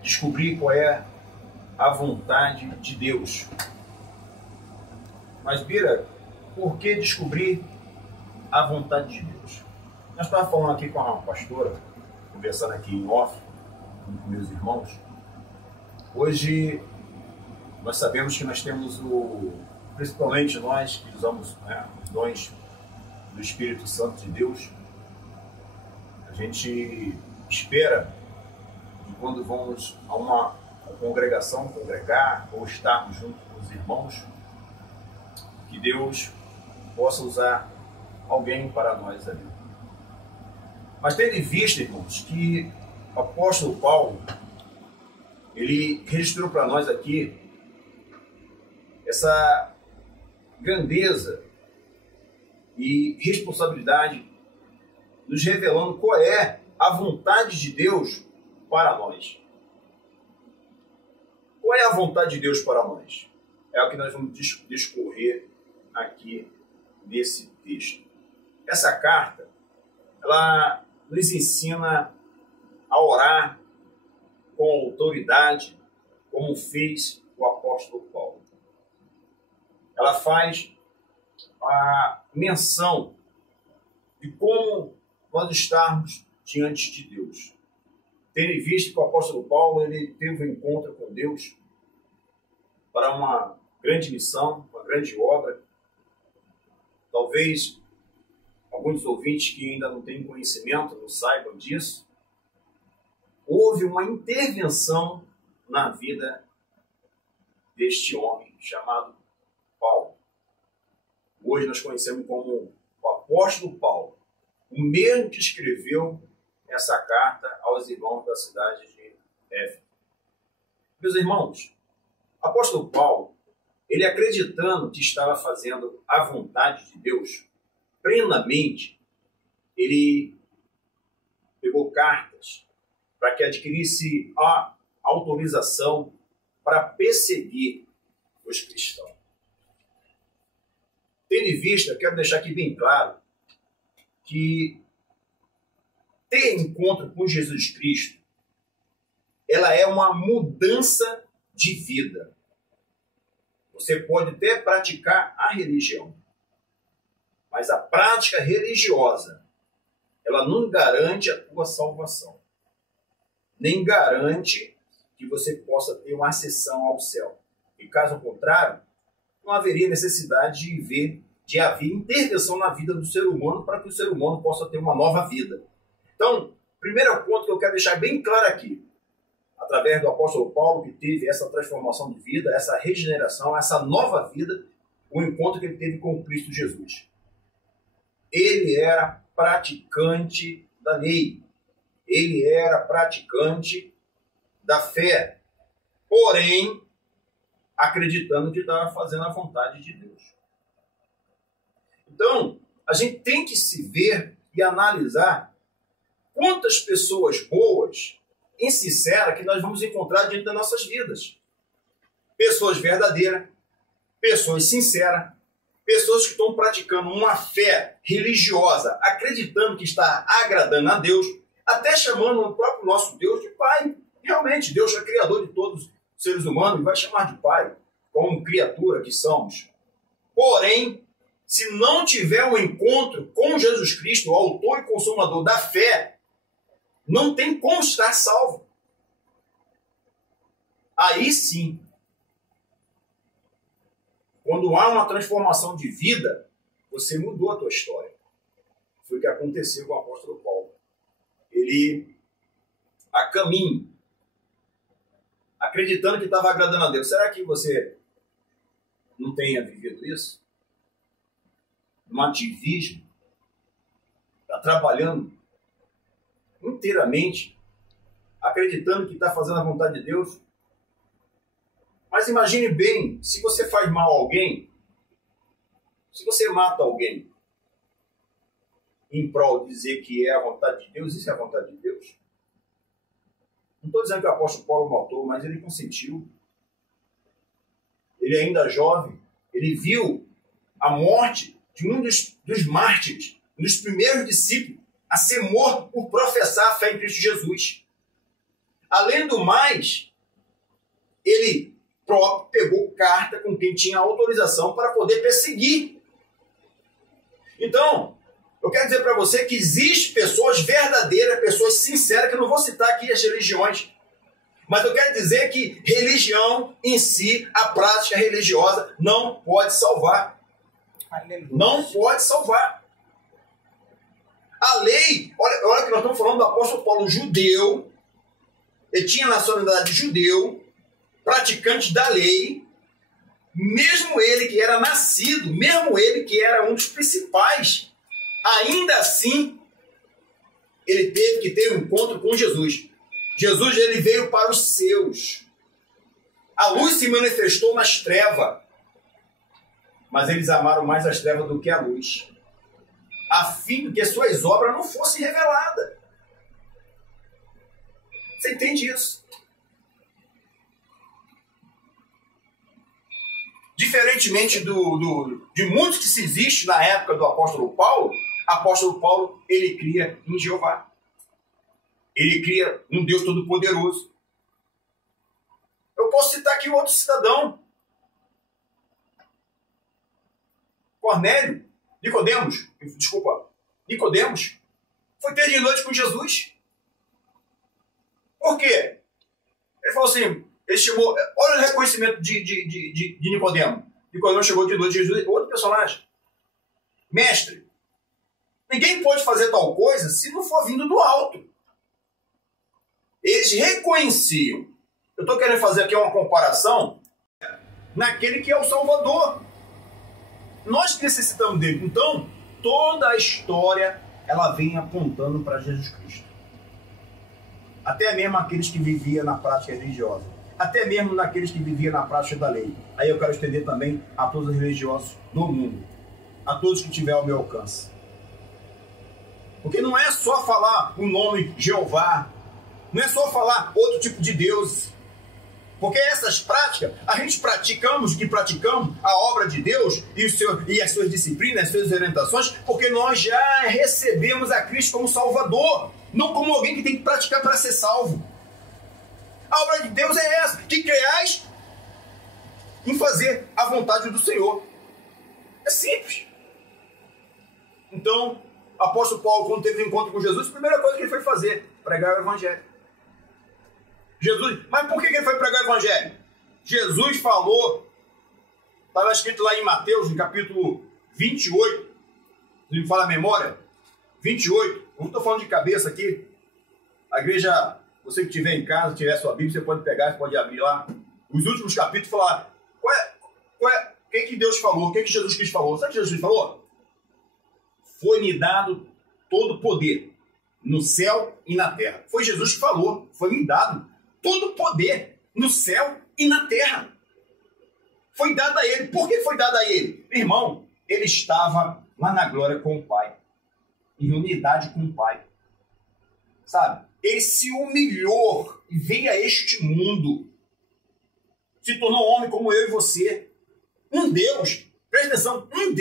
descobrir qual é a vontade de Deus. Mas, Bira, por que descobrir a vontade de Deus? Nós estávamos falando aqui com a pastora, conversando aqui em off, com meus irmãos. Hoje, nós sabemos que nós temos principalmente nós que usamos, os dons do Espírito Santo de Deus, a gente espera que quando vamos a uma congregação, congregar ou estarmos junto com os irmãos, que Deus possa usar alguém para nós ali. Mas tendo em vista, irmãos, que o apóstolo Paulo, ele registrou para nós aqui essa grandeza e responsabilidade, nos revelando qual é a vontade de Deus para nós. Qual é a vontade de Deus para nós? É o que nós vamos discorrer aqui nesse texto. Essa carta, ela nos ensina a orar com autoridade, como fez o apóstolo Paulo. Ela faz a menção de como nós estarmos diante de Deus. Tendo em vista que o apóstolo Paulo ele teve um encontro com Deus para uma grande missão, uma grande obra. Talvez alguns ouvintes que ainda não têm conhecimento não saibam disso. Houve uma intervenção na vida deste homem chamado Paulo. Hoje nós conhecemos como o apóstolo Paulo, o mesmo que escreveu essa carta aos irmãos da cidade de Éfeso. Meus irmãos, o apóstolo Paulo, ele acreditando que estava fazendo a vontade de Deus plenamente, ele pegou cartas para que adquirisse a autorização para perseguir os cristãos. Tendo em vista, quero deixar aqui bem claro que ter encontro com Jesus Cristo, ela é uma mudança de vida. Você pode até praticar a religião, mas a prática religiosa, ela não garante a tua salvação, nem garante que você possa ter uma acessão ao céu. E caso contrário, não haveria necessidade de haver intervenção na vida do ser humano para que o ser humano possa ter uma nova vida. Então, primeiro ponto que eu quero deixar bem claro aqui, através do apóstolo Paulo, que teve essa transformação de vida, essa regeneração, essa nova vida, o encontro que ele teve com Cristo Jesus. Ele era praticante da lei, ele era praticante da fé, porém, acreditando que estava fazendo a vontade de Deus. Então, a gente tem que se ver e analisar quantas pessoas boas e sinceras que nós vamos encontrar diante das nossas vidas. Pessoas verdadeiras, pessoas sinceras, pessoas que estão praticando uma fé religiosa, acreditando que está agradando a Deus, até chamando o próprio nosso Deus de Pai. Realmente, Deus é criador de todos os seres humanos e vai chamar de Pai, como criatura que somos. Porém, se não tiver um encontro com Jesus Cristo, o autor e consumador da fé, não tem como estar salvo. Aí sim, quando há uma transformação de vida, você mudou a tua história. Foi o que aconteceu com o apóstolo Paulo. Ele, a caminho, acreditando que estava agradando a Deus. Será que você não tenha vivido isso? Um ativismo, está trabalhando inteiramente, acreditando que está fazendo a vontade de Deus. Mas imagine bem, se você faz mal a alguém, se você mata alguém, em prol de dizer que é a vontade de Deus, isso é a vontade de Deus? Não estou dizendo que o apóstolo Paulo matou, mas ele consentiu. Ele ainda jovem, ele viu a morte de um dos mártires, um dos primeiros discípulos, a ser morto por professar a fé em Cristo Jesus. Além do mais, ele próprio pegou carta com quem tinha autorização para poder perseguir. Então, eu quero dizer para você que existem pessoas verdadeiras, pessoas sinceras, que eu não vou citar aqui as religiões, mas eu quero dizer que religião em si, a prática religiosa, não pode salvar. Aleluia. Não pode salvar. A lei, olha que nós estamos falando do apóstolo Paulo, judeu, ele tinha nacionalidade judeu, praticante da lei, mesmo ele que era nascido, mesmo ele que era um dos principais, ainda assim, ele teve que ter um encontro com Jesus. Jesus, ele veio para os seus. A luz se manifestou nas trevas, mas eles amaram mais as trevas do que a luz, a fim de que suas obras não fossem reveladas. Você entende isso? Diferentemente de muitos que se existe na época do apóstolo Paulo ele cria em Jeová. Ele cria um Deus Todo-Poderoso. Eu posso citar aqui outro cidadão. Nicodemos, foi ter de noite com Jesus. Por quê? Ele falou assim, ele chamou, olha o reconhecimento de Nicodemo. Nicodemo chegou de noite de Jesus, outro personagem. Mestre, ninguém pode fazer tal coisa se não for vindo do alto. Eles reconheciam. Eu estou querendo fazer aqui uma comparação naquele que é o Salvador. Nós necessitamos dele. Então, toda a história, ela vem apontando para Jesus Cristo. Até mesmo aqueles que viviam na prática religiosa. Até mesmo naqueles que viviam na prática da lei. Aí eu quero estender também a todos os religiosos do mundo. A todos que tiver ao meu alcance. Porque não é só falar o nome Jeová. Não é só falar outro tipo de Deus. Porque essas práticas, a gente praticamos a obra de Deus e as suas disciplinas, as suas orientações, porque nós já recebemos a Cristo como Salvador, não como alguém que tem que praticar para ser salvo. A obra de Deus é essa, que creais em fazer a vontade do Senhor. É simples. Então, o apóstolo Paulo, quando teve um encontro com Jesus, a primeira coisa que ele foi fazer, pregar o Evangelho. Mas por que ele foi pregar o Evangelho? Jesus falou, estava escrito lá em Mateus, no capítulo 28, se me fala a memória, 28, eu não estou falando de cabeça aqui, a igreja, você que estiver em casa, tiver sua Bíblia, você pode pegar, você pode abrir lá, os últimos capítulos falaram, o que Deus falou, o que Jesus Cristo falou? Sabe o que Jesus Cristo falou? Foi-me dado todo o poder, no céu e na terra. Foi Jesus que falou, foi-me dado todo o poder no céu e na terra. Foi dado a ele. Por que foi dado a ele? Irmão, ele estava lá na glória com o Pai. Em unidade com o Pai. Sabe? Ele se humilhou e veio a este mundo. Se tornou homem como eu e você. Um Deus. Presta atenção. Um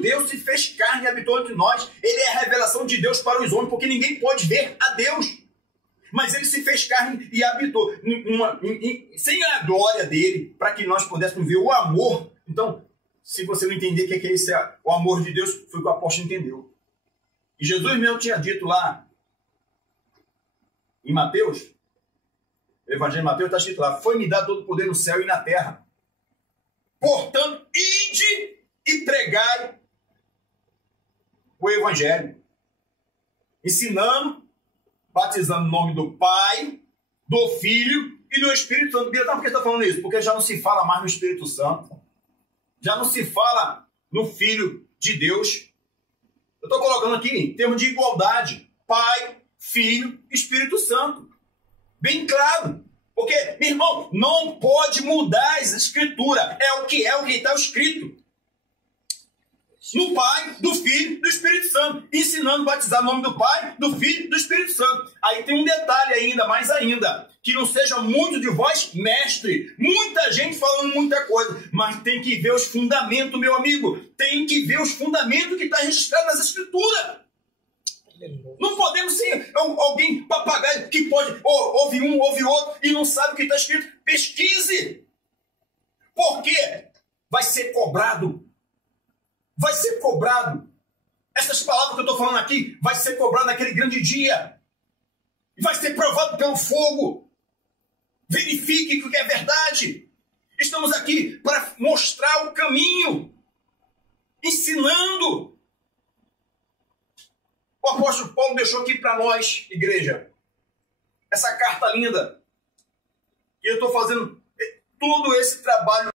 Deus se fez carne e habitou entre nós. Ele é a revelação de Deus para os homens, porque ninguém pode ver a Deus. Mas ele se fez carne e habitou sem a glória dele, para que nós pudéssemos ver o amor. Então, se você não entender o que é esse o amor de Deus, foi o que o apóstolo entendeu. E Jesus mesmo tinha dito lá em Mateus, o Evangelho de Mateus está escrito lá, foi-me dado todo o poder no céu e na terra. Portanto, ide e pregai o Evangelho, ensinando, batizando no nome do Pai, do Filho e do Espírito Santo. Bia, por que você está falando isso? Porque já não se fala mais no Espírito Santo, já não se fala no Filho de Deus. Eu estou colocando aqui em termos de igualdade, Pai, Filho e Espírito Santo. Bem claro. Porque, meu irmão, não pode mudar as escrituras. É o que está escrito. No Pai, do Filho e do Espírito Santo. Ensinando a batizar o nome do Pai, do Filho e do Espírito Santo. Aí tem um detalhe ainda, mais ainda. Que não seja muito de vós, mestre. Muita gente falando muita coisa. Mas tem que ver os fundamentos, meu amigo. Tem que ver os fundamentos que está registrado nas escrituras. Não podemos ser alguém papagaio que pode, ouve um, ouve outro e não sabe o que está escrito. Pesquise. Por quê? Vai ser cobrado. Vai ser cobrado. Essas palavras que eu estou falando aqui vai ser cobrado naquele grande dia. Vai ser provado pelo fogo. Verifique o que é verdade. Estamos aqui para mostrar o caminho. Ensinando. O apóstolo Paulo deixou aqui para nós, igreja, essa carta linda. E eu estou fazendo todo esse trabalho